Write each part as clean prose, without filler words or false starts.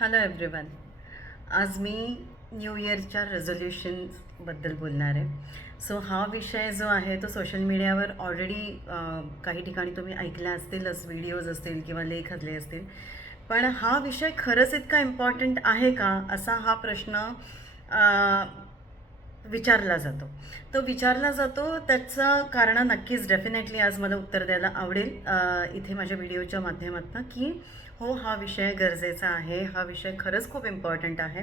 Hello everyone. आज मी new इयरच्या रेझोल्युशन्सबद्दल बोलणार आहे. सो हा विषय जो आहे तो सोशल मीडियावर ऑलरेडी काही ठिकाणी तुम्ही ऐकल्या असतीलच, व्हिडिओज असतील किंवा लेख असले असतील. पण हा विषय खरंच इतका इम्पॉर्टंट आहे का, असा हा प्रश्न विचारला जातो. तो विचारला जातो त्याचं कारण नक्कीच डेफिनेटली आज मला उत्तर द्यायला आवडेल इथे माझ्या व्हिडिओच्या माध्यमातून, की हो, हा विषय गरजेचा आहे, हा विषय खरंच खूप इम्पॉर्टंट आहे.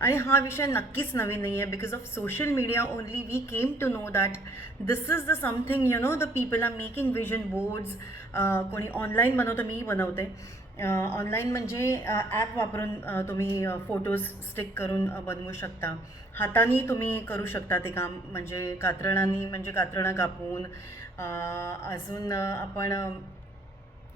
आणि हा विषय नक्कीच नवीन नाही आहे. Because of social media only we came to know that this is the something, the people are making vision boards. कोणी ऑनलाईन बनवतं, मी बनवते ऑनलाईन, म्हणजे ॲप वापरून तुम्ही फोटोज स्टिक करून बनवू शकता. हाताने तुम्ही करू शकता ते काम, म्हणजे कात्रणा म्हणजे कात्रणं कापून अजून आपण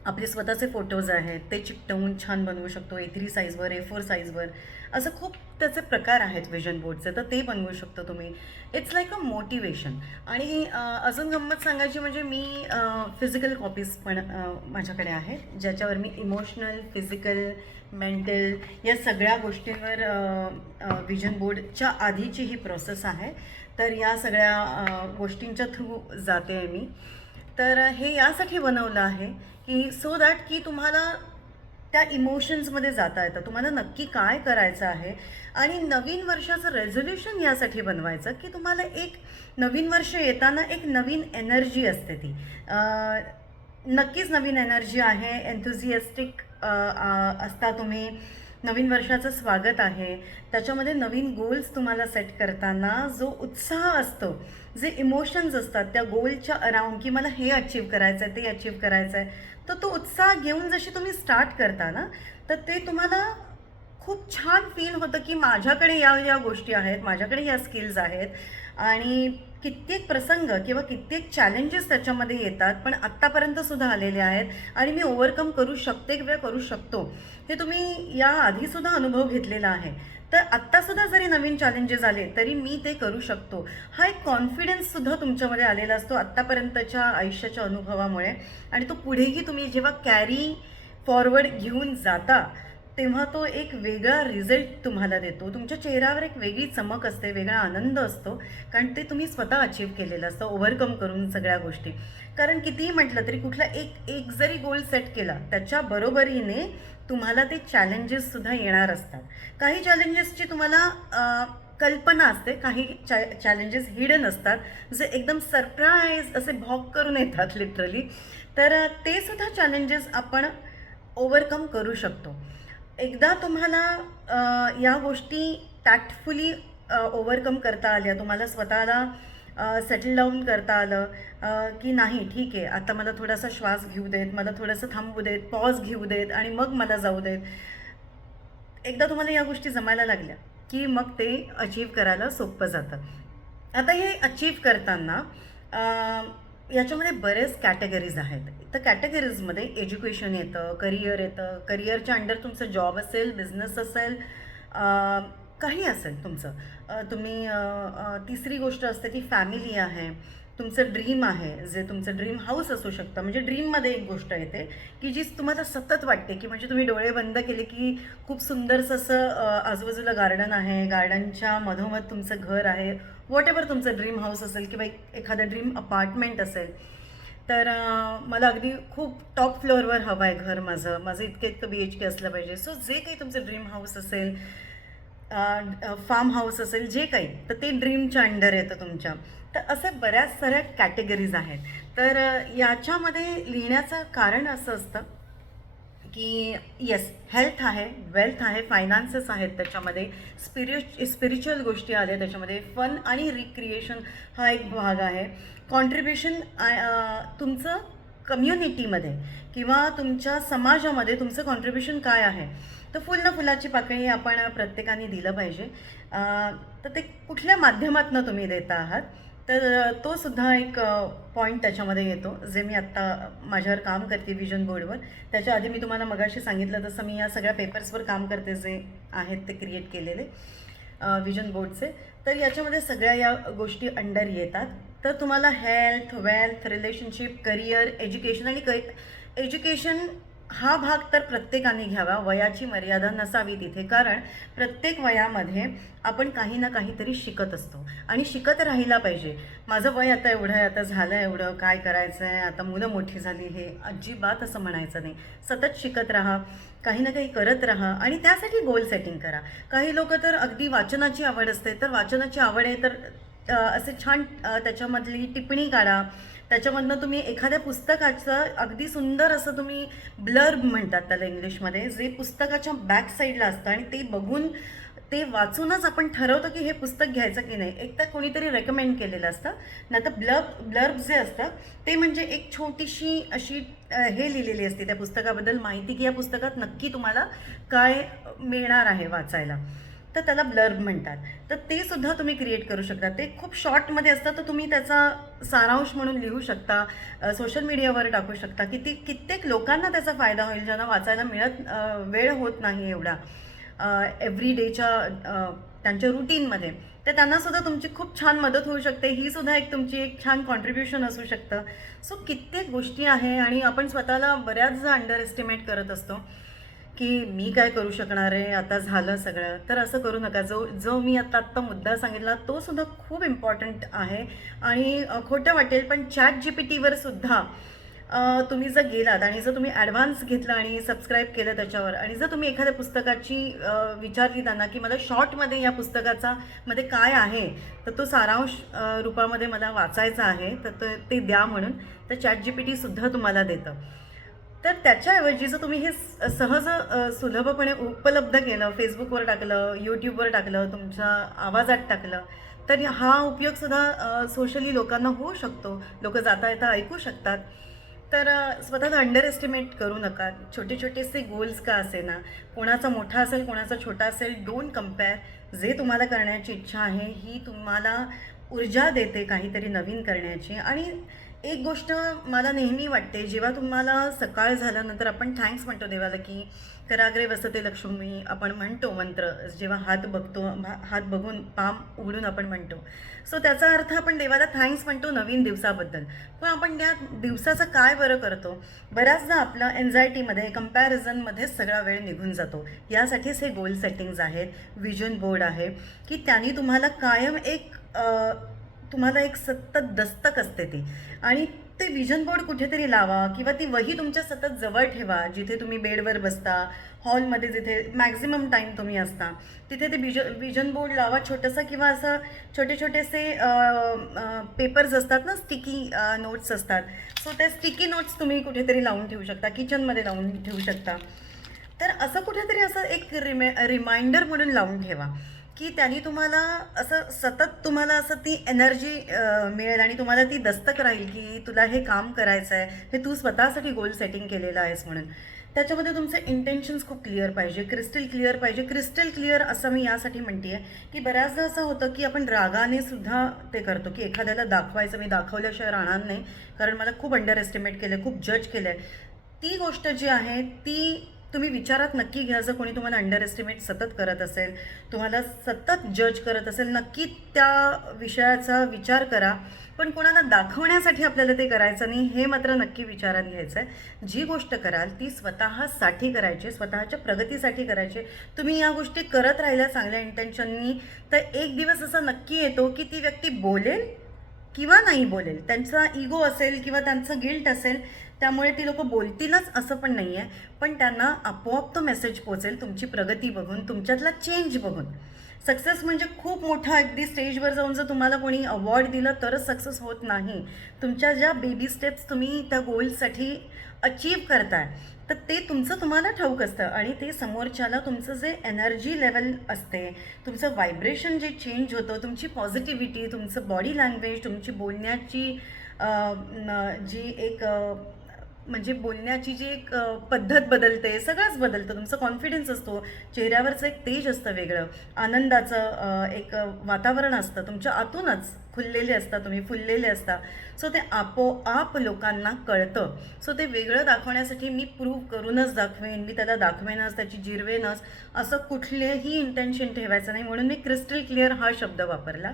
आपले स्वतःचे फोटोज आहेत ते चिकटवून छान बनवू शकतो. A3 साईजवर, A4 साईजवर, असं खूप त्याचे प्रकार आहेत विजन बोर्डचे, तर ते बनवू शकतो तुम्ही. It's like a motivation. आणि अजून गंमत सांगायची म्हणजे मी फिजिकल कॉपीज पण माझ्याकडे आहेत, ज्याच्यावर मी इमोशनल, फिजिकल, मेंटल या सगळ्या गोष्टींवर विजन बोर्डच्या आधीची ही प्रोसेस आहे. तर या सगळ्या गोष्टींच्या थ्रू जाते आहे मी. तर हे यासाठी बनवलं आहे की सो दॅट की तुम्हाला त्या इमोशन्समध्ये जाता येतं, तुम्हाला नक्की काय करायचं आहे. आणि नवीन वर्षाचं रेझोल्युशन यासाठी बनवायचं की तुम्हाला एक नवीन वर्ष येताना एक नवीन एनर्जी असते. ती नक्कीच नवीन एनर्जी आहे, एन्थुझिएस्टिक असता तुम्ही. नवीन वर्षाचं स्वागत आहे, त्याच्यामध्ये नवीन गोल्स तुम्हाला सेट करताना जो उत्साह असतो, जे इमोशन्स असतात त्या गोलच्या अराउंड, की मला हे अचीव करायचं आहे, ते अचीव करायचं आहे, तर तो उत्साह घेऊन जशी तुम्ही स्टार्ट करता ना, तर ते तुम्हाला खूप छान फील होतं की माझ्याकडे या या गोष्टी आहेत, माझ्याकडे या स्किल्स आहेत. आणि कित्येक प्रसंग किंवा कित्येक चॅलेंजेस त्याच्यामध्ये येतात, पण आत्तापर्यंतसुद्धा आलेले आहेत आणि मी ओव्हरकम करू शकते किंवा करू शकतो. हे तुम्ही या आधीसुद्धा अनुभव घेतलेला आहे. तर आत्तासुद्धा जरी नवीन चॅलेंजेस आले तरी मी ते करू शकतो, हा एक कॉन्फिडन्ससुद्धा तुमच्यामध्ये आलेला असतो आत्तापर्यंतच्या आयुष्याच्या अनुभवामुळे. आणि तो पुढेही तुम्ही जेव्हा कॅरी फॉरवर्ड घेऊन जाता, तेव्हा तो एक वेगळा रिझल्ट तुम्हाला देतो. तुमच्या चेहऱ्यावर एक वेगळी चमक असते, वेगळा आनंद असतो, कारण ते तुम्ही स्वतः अचीव केलेलं असतं, ओव्हरकम करून सगळ्या गोष्टी. कारण कितीही म्हटलं तरी कुठला एक एक जरी गोल सेट केला, त्याच्या बरोबरीने तुम्हाला ते चॅलेंजेससुद्धा येणार असतात. काही चॅलेंजेसची तुम्हाला कल्पना असते, काही चॅलेंजेस हिडन असतात, जे एकदम सरप्राईज असे भॉक करून येतात लिटरली. तर ते सुद्धा चॅलेंजेस आपण ओव्हरकम करू शकतो. एकदा तुम्हाला या गोष्टी टॅक्टफुली ओव्हरकम करता आल्या, तुम्हाला स्वतःला सेटल डाऊन करता आलं, की नाही ठीक आहे, आता मला थोडासा श्वास घेऊ देत, मला थोडंसं थांबू देत, पॉज घेऊ देत आणि मग मला जाऊ देत. एकदा तुम्हाला या गोष्टी जमायला लागल्या की मग ते अचीव करायला सोपं जातं. आता हे अचीव करताना याच्यामध्ये बरेच कॅटेगरीज आहेत. तर कॅटेगरीजमध्ये एज्युकेशन येतं, करिअर येतं, करिअरच्या अंडर तुमचं जॉब असेल, बिझनेस असेल, काही असेल तुमचं. तुम्ही तिसरी गोष्ट असते ती फॅमिली आहे, तुमचं ड्रीम आहे, जे तुमचं ड्रीम हाऊस असू शकतं. म्हणजे ड्रीममध्ये एक गोष्ट येते की जी तुम्हाला सतत वाटते, की म्हणजे तुम्ही डोळे बंद केले की खूप सुंदरसं असं आजूबाजूला गार्डन आहे, गार्डनच्या मधोमध तुमचं घर आहे, व्हॉट एव्हर तुमचं ड्रीम हाऊस असेल किंवा एखादं ड्रीम अपार्टमेंट असेल. तर मला अगदी खूप टॉप फ्लोअरवर हवं आहे घर माझं, माझं इतकं इतकं BHK असलं पाहिजे. सो जे काही तुमचं ड्रीम हाऊस असेल, फार्म हाऊस असेल, जे काही, तर ते ड्रीमच्या अंडर येतं तुमच्या. तर असे बऱ्याच साऱ्या कॅटेगरीज आहेत. तर याच्यामध्ये लिहिण्याचं कारण असं असतं की येस, हेल्थ आहे, वेल्थ आहे, फायनान्सेस आहेत त्याच्यामध्ये, स्पिरिच्युअल गोष्टी आल्या त्याच्यामध्ये, फन आणि रिक्रिएशन हा एक भाग आहे. कॉन्ट्रीब्युशन तुमचं कम्युनिटीमध्ये किंवा तुमच्या समाजामध्ये तुमचं कॉन्ट्रीब्युशन काय आहे, तर फुल ना फुलाची पाकळी आपण प्रत्येकाने दिलं पाहिजे. तर ते कुठल्या माध्यमातून तुम्ही देता आहात, तर तो सुद्धा एक पॉईंट त्याच्यामध्ये येतो, जे मी आत्ता माझ्यावर काम करते विजन बोर्डवर. त्याच्या आधी मी तुम्हाला मगाशी सांगितलं तसं मी या सगळ्या पेपर्सवर काम करते, जे आहेत ते क्रिएट केलेले विजन बोर्डचे. तर याच्यामध्ये सगळ्या या गोष्टी अंडर येतात. तर तुम्हाला health, wealth, relationship, career, education आणि एज्युकेशन हा भाग तर प्रत्येकाने घ्यावा, वयाची मर्यादा नसावी तिथे, कारण प्रत्येक वयामध्ये आपण काही ना काहीतरी शिकत असतो आणि शिकत राहिला पाहिजे. माझं वय आता एवढं आहे, आता झालं एवढं, काय करायचं आहे, आता मुलं मोठी झाली, हे अजिबात असं म्हणायचं नाही. सतत शिकत राहा, काही ना काही करत राहा आणि त्यासाठी गोल सेटिंग करा. काही लोकं तर अगदी वाचनाची आवड असते, तर वाचनाची आवड आहे तर असे छान त्याच्यामधली टिप्पणी काढा. त्याच्यामधनं तुम्ही एखाद्या पुस्तकाचं अगदी सुंदर असं तुम्ही ब्लर्ब म्हणतात त्याला इंग्लिशमध्ये, जे पुस्तकाच्या बॅक साईडला असतं आणि ते बघून ते वाचूनच आपण ठरवतो की हे पुस्तक घ्यायचं की नाही. एक तर कोणीतरी रेकमेंड केलेलं असतं, नाहीतर ब्लर्ब जे असतं ते म्हणजे एक छोटीशी अशी हे लिहिलेली असते त्या पुस्तकाबद्दल माहिती, की या पुस्तकात नक्की तुम्हाला काय मिळणार आहे वाचायला, तर त्याला ब्लर्ब म्हणतात. तर ते सुद्धा तुम्ही क्रिएट करू शकता. ते खूप शॉर्टमध्ये असतं, तर तुम्ही त्याचा सारांश म्हणून लिहू शकता, सोशल मीडियावर टाकू शकता. कित्येक लोकांना त्याचा फायदा होईल, ज्यांना वाचायला वेळ होत नाही एवढा एव्हरी डेच्या त्यांच्या रुटीनमध्ये, तर त्यांनासुद्धा तुमची खूप छान मदत होऊ शकते. ही सुद्धा एक तुमची एक छान कॉन्ट्रीब्युशन असू शकतं. सो कित्येक गोष्टी आहे आणि आपण स्वतःला बऱ्याचदा अंडर एस्टिमेट करत असतो की मी काय करू शकणार आहे, आता झालं सगळं. तर असं करू नका. जो जो मी आत्ता मुद्दा सांगितला तो सुद्धा खूप इम्पॉर्टंट आहे आणि खोटं वाटेल पण ChatGPTवर सुद्धा तुम्ही जर गेलात आणि जर तुम्ही ॲडव्हान्स घेतलं आणि सबस्क्राईब केलं त्याच्यावर आणि जर तुम्ही एखाद्या पुस्तकाची विचारली त्यांना की मला शॉर्टमध्ये या पुस्तकाचा मध्ये काय आहे, तर तो सारांश रूपामध्ये मला वाचायचा आहे, तर ते द्या म्हणून, तर ChatGPTसुद्धा तुम्हाला देतं. तर त्याच्याऐवजी जर तुम्ही हे सहज सुलभपणे उपलब्ध केलं, फेसबुकवर टाकलं, यूट्यूबवर टाकलं, तुमच्या आवाजात टाकलं, तर हा उपयोगसुद्धा सोशली लोकांना होऊ शकतो. लोकं जाता येता ऐकू शकतात. तर स्वतःला अंडर एस्टिमेट करू नका. छोटे छोटेसे गोल्स का असेना, कोणाचा मोठा असेल, कोणाचा छोटा असेल, डोंट कंपेअर. जे तुम्हाला करण्याची इच्छा आहे, ही तुम्हाला ऊर्जा देते काहीतरी नवीन करण्याची. आणि एक गोष्ट मला नेहमी वाटते, जेव्हा तुम्हाला सकाळ झाल्यानंतर आपण थँक्स म्हणतो देवाला, की कराग्रे वसते लक्ष्मी आपण म्हणतो मंत्र, जेव्हा हात बघून पाम उघडून आपण म्हणतो. सो त्याचा अर्थ आपण देवाला थँक्स म्हणतो नवीन दिवसाबद्दल. पण आपण त्या दिवसाचं काय बरं करतो? बऱ्याचदा आपलं एन्झायटीमध्ये, कंपॅरिझनमध्येच सगळा वेळ निघून जातो. यासाठीच हे गोल सेटिंग्ज आहेत, विजन बोर्ड आहे, की त्यांनी तुम्हाला कायम तुम्हाला एक सतत दस्तक असते ती. आणि ते विजन बोर्ड कुठेतरी लावा किंवा ती वही तुमच्या सतत जवळ ठेवा, जिथे तुम्ही बेडवर बसता, हॉलमध्ये जिथे मॅक्झिमम टाईम तुम्ही असता, तिथे ते विजन बोर्ड लावा छोटंसं. किंवा असं छोटे छोटेसे पेपर्स असतात ना, स्टिकी नोट्स असतात. सो त्या स्टिकी नोट्स तुम्ही कुठेतरी लावून ठेवू शकता, किचनमध्ये लावून ठेवू शकता. तर असं कुठेतरी असं एक रिमाइंडर म्हणून लावून ठेवा, की त्यांनी तुम्हाला असं सतत तुम्हाला असं ती एनर्जी मिळेल आणि तुम्हाला ती दस्तक राहील, की तुला हे काम करायचं आहे, हे तू स्वतःसाठी गोल सेटिंग केलेलं आहेस म्हणून. त्याच्यामध्ये तुमचे इंटेन्शन्स खूप क्लिअर पाहिजे, क्रिस्टल क्लिअर पाहिजे. क्रिस्टल क्लिअर असं मी यासाठी म्हणते आहे, की बऱ्याचदा असं होतं की आपण रागाने सुद्धा ते करतो, की एखाद्याला दाखवायचं, मी दाखवल्याशिवाय राहणार नाही, कारण मला खूप अंडर एस्टिमेट केलं, खूप जज केलं आहे. ती गोष्ट जी आहे ती तुम्ही विचारात नक्की घ्या. जर कोणी तुम्हाला अंडर एस्टिमेट सतत करत असेल, तुम्हाला सतत जज करत असेल, नक्की त्या विषयाचा विचार करा. पण कोणाला दाखवण्यासाठी आपल्याला ते करायचं नाही, हे मात्र नक्की विचारात घ्यायचं आहे. जी गोष्ट कराल ती स्वतःसाठी करायची, स्वतःच्या प्रगतीसाठी करायची. तुम्ही या गोष्टी करत राहिल्या चांगल्या इंटेन्शननी, तर एक दिवस असा नक्की येतो की ती व्यक्ती बोलेल किंवा नाही बोलेल. त्यांचा इगो असेल किंवा त्यांचं गिल्ट असेल, त्यामुळे ती लोकं बोलतीलच असं पण नाही आहे. पण त्यांना आपोआप तो मेसेज पोचेल तुमची प्रगती बघून, तुमच्यातला चेंज बघून. सक्सेस म्हणजे खूप मोठं अगदी स्टेजवर जाऊन जर तुम्हाला कोणी अवॉर्ड दिलं तरच सक्सेस होत नाही. तुमच्या ज्या बेबी स्टेप्स तुम्ही त्या गोल्ससाठी अचीव करताय, तर ते तुमचं तुम्हाला ठाऊक असतं आणि ते समोरच्याला तुमचं जे एनर्जी लेवल असते, तुमचं व्हायब्रेशन जे चेंज होतं, तुमची पॉझिटिव्हिटी, तुमचं बॉडी लँग्वेज, तुमची बोलण्याची जी एक म्हणजे बोलण्याची जी एक पद्धत बदलते, सगळंच बदलतं. तुमचं कॉन्फिडन्स असतो, चेहऱ्यावरचं एक तेज असतं वेगळं, आनंदाचं एक वातावरण असतं, तुमच्या आतूनच खुललेले असता, तुम्ही फुललेले असता. सो ते आपोआप लोकांना कळतं. सो ते वेगळं दाखवण्यासाठी मी प्रूव्ह करूनच दाखवेन, मी त्याला दाखवेनच, त्याची जिरवेनच, असं कुठलेही इंटेन्शन ठेवायचं नाही. म्हणून मी क्रिस्टल क्लिअर हा शब्द वापरला.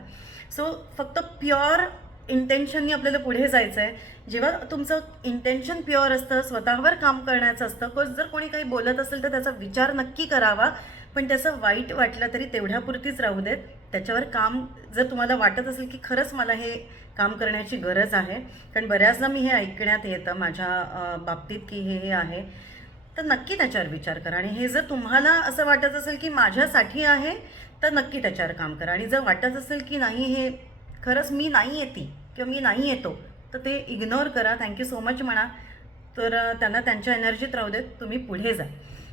सो फक्त प्युअर इंटेन्शननी आपल्याला पुढे जायचं आहे, जेव्हा तुमचं इंटेन्शन प्युअर असतं, स्वतःवर काम करण्याचं असतं, जर कोणी काही बोलत असेल तर त्याचा विचार नक्की करावा, पण त्याचं वाईट वाटलं तरी तेवढ्यापुरतीच राहू देत. त्याच्यावर काम जर तुम्हाला वाटत असेल की खरंच मला हे काम करण्याची गरज आहे, कारण बऱ्याचदा मी हे ऐकण्यात येतं माझ्या बाबतीत की हे आहे, तर नक्की त्याच्यावर विचार करा. आणि हे जर तुम्हाला असं वाटत असेल की माझ्यासाठी आहे, तर नक्की त्याच्यावर काम करा. आणि जर वाटत असेल की नाही हे खरंच मी नाही येते किंवा मी नाही येतो, तर ते इग्नोर करा, थँक्यू सो मच म्हणा. तर त्यांना त्यांच्या एनर्जीत राहू देत, तुम्ही पुढे जा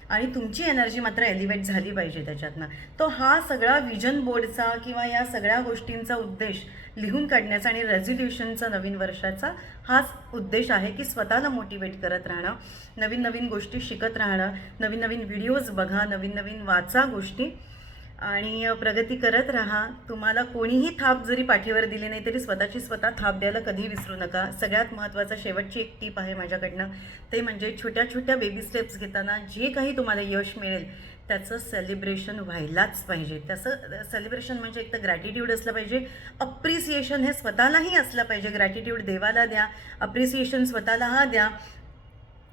आणि तुमची एनर्जी मात्र एलिव्हेट झाली पाहिजे त्याच्यातनं. तो हा सगळा विजन बोर्डचा किंवा या सगळ्या गोष्टींचा उद्देश लिहून काढण्याचा आणि रेझोल्युशनचा नवीन वर्षाचा हाच उद्देश आहे की स्वतःला मोटिवेट करत राहणं, नवीन नवीन गोष्टी शिकत राहणं, नवीन नवीन व्हिडिओज बघा, नवीन नवीन वाचा गोष्टी आणि प्रगती करत राहा. तुम्हाला कोणीही थाप जरी पाठीवर दिली नाही तरी स्वतःची स्वतः थाप द्यायला कधी विसरू नका. सगळ्यात महत्त्वाचं शेवटची एक टीप आहे माझ्याकडनं, ते म्हणजे छोट्या छोट्या बेबी स्टेप्स घेताना जे काही तुम्हाला यश मिळेल त्याचं सेलिब्रेशन व्हायलाच पाहिजे. त्याचं सेलिब्रेशन म्हणजे एक तर ग्रॅटिट्यूड असलं पाहिजे, अप्रिसिएशन हे स्वतःलाही असलं पाहिजे. ग्रॅटिट्यूड देवाला द्या, अप्रिसिएशन स्वतःला द्या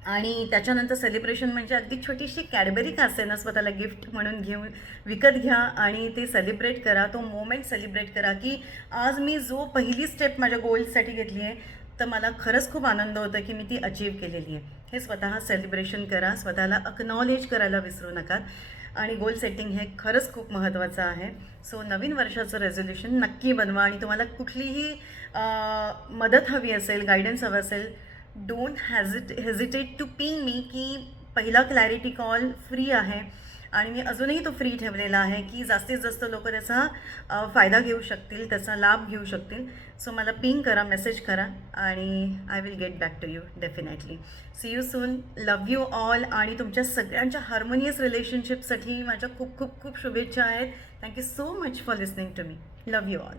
आणि त्याच्यानंतर सेलिब्रेशन म्हणजे अगदी छोटीशी कॅडबरी का असेल ना, स्वतःला गिफ्ट म्हणून घेऊन विकत घ्या आणि ते सेलिब्रेट करा. तो मोमेंट सेलिब्रेट करा की आज मी जो पहिली स्टेप माझ्या गोल्ससाठी घेतली आहे, तर मला खरंच खूप आनंद होतो की मी ती अचीव केलेली आहे. हे स्वतः सेलिब्रेशन करा, स्वतःला अक्नॉलेज करायला विसरू नका. आणि गोल सेटिंग हे खरंच खूप महत्त्वाचं आहे. सो नवीन वर्षाचं रेझोल्युशन नक्की बनवा. आणि तुम्हाला कुठलीही मदत हवी असेल, गायडन्स हवं असेल, don't hesitate to ping me, की पहिला क्लॅरिटी कॉल फ्री आहे आणि मी अजूनही तो फ्री ठेवलेला आहे की जास्तीत जास्त लोक त्याचा फायदा घेऊ शकतील, त्याचा लाभ घेऊ शकतील. सो मला पिंग करा, मेसेज करा आणि I will get back to you definitely. See you soon. Love you all. आणि तुमच्या सगळ्यांच्या हार्मोनियस रिलेशनशिपसाठी माझ्या खूप खूप खूप शुभेच्छा आहेत. Thank you so much for listening to me. Love you all.